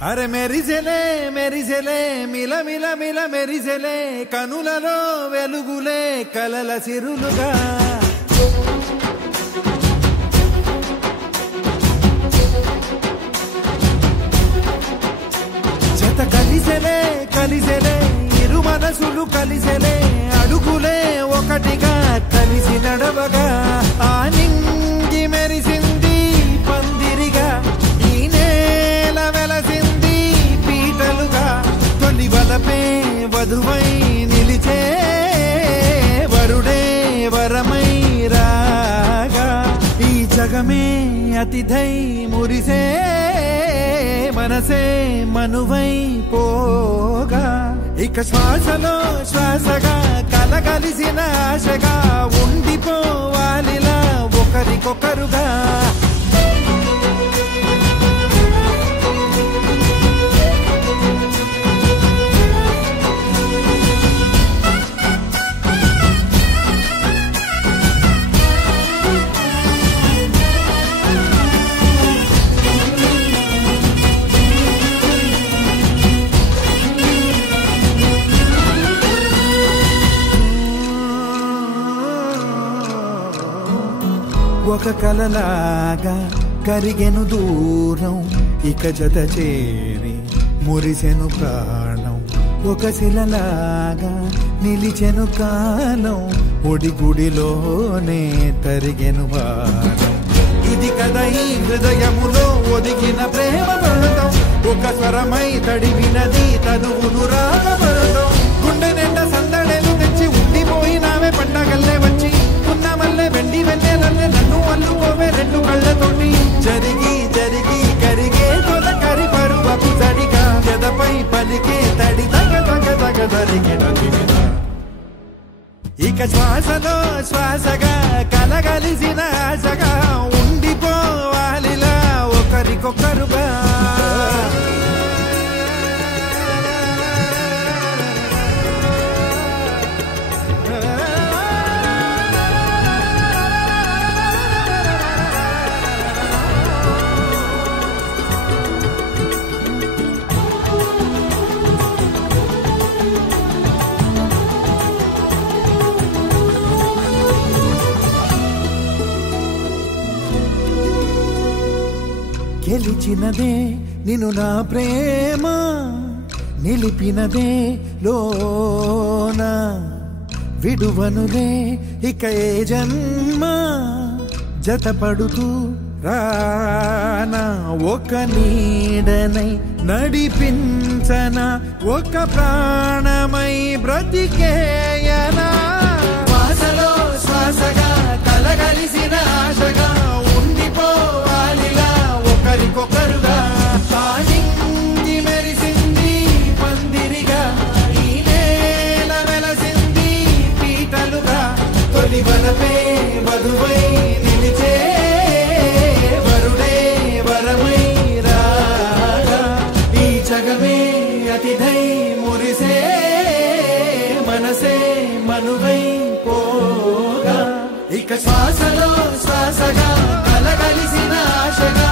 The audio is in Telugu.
అరే మెరిసెలే మెరిసెలే మిల మిల మిల మెరిసెలే కనులలో వెలుగులే కలల సిరులుగా జత కలిసెలే కలిసెలే ఇరు మనసులు కలిసెలే అడుగులే ఒకటిగా కలిసి నడవగా ఆ నింగి మెరిసింది పందిరిగా ఈ నేల వెలసింది పీటలుగా తొలి వలపే వధువై నిలిచే వరుడే వరమై రాగా ఈ జగమే అతిథై మురిసే మనసే మనువై పోగా ఇక శ్వాసలో శ్వాసగా కలగలిసిన ఆశగా ఉండిపోవాలిలా ఒకరికొకరుగా ఒక కలలాగా కరిగెను దూరం ఇక జత చేరి మురిసెను ప్రాణం ఒక శిలలాగా నిలిచెను కాలం ఒడిగుడిలోనే తరిగెను భారం ఇది కదా ఈ హృదయములో ఒదిగిన ప్రేమ పడతాం ఒక స్వరమై తడివినది తనువును రాగపడతాం గుండె నిండా సందడేలు తెచ్చి ఉండిపోయినావే పండగల్లే వచ్చి ఉన్నమల్లే వెండి వెన్నెలల్లే నన్ను అల్లుకోవే రెండు కళ్ళతోటి జరిగి జరిగి కరిగే తొల కరి పరువపు జడిగా ఎదపై పలికే తడి తగ తగ తగ జరిగిన ఇక శ్వాసలో శ్వాసగా కలగలిసిన ఆశగా ఉండిపోవాలిలా ఒకరికొకరుగా గెలిచినదే నిన్ను నా ప్రేమ నిలిపినదే లోన విడువనులే ఇక ఏ జన్మ జతపడుతూ రానా ఒక నీడనై నడిపించన ఒక ప్రాణమై బ్రతికేయనా శ్వాసలో శ్వాసగా కలగలిసిన ఆశగా ఉండిపోవాలిలా ఒకరికొకరుగా తానింగి మెరిసింది పందిరిగా ఈ నేల వెలసింది పీటలుగా తొలి వలపే వధువై నిలిచే వరుడే వరమై రాగా ఈ జగమే అతిథై మురిసే మనసే మనువై పోగా ఇక శ్వాసలో శ్వాసగా కలగలిసిన ఆశగా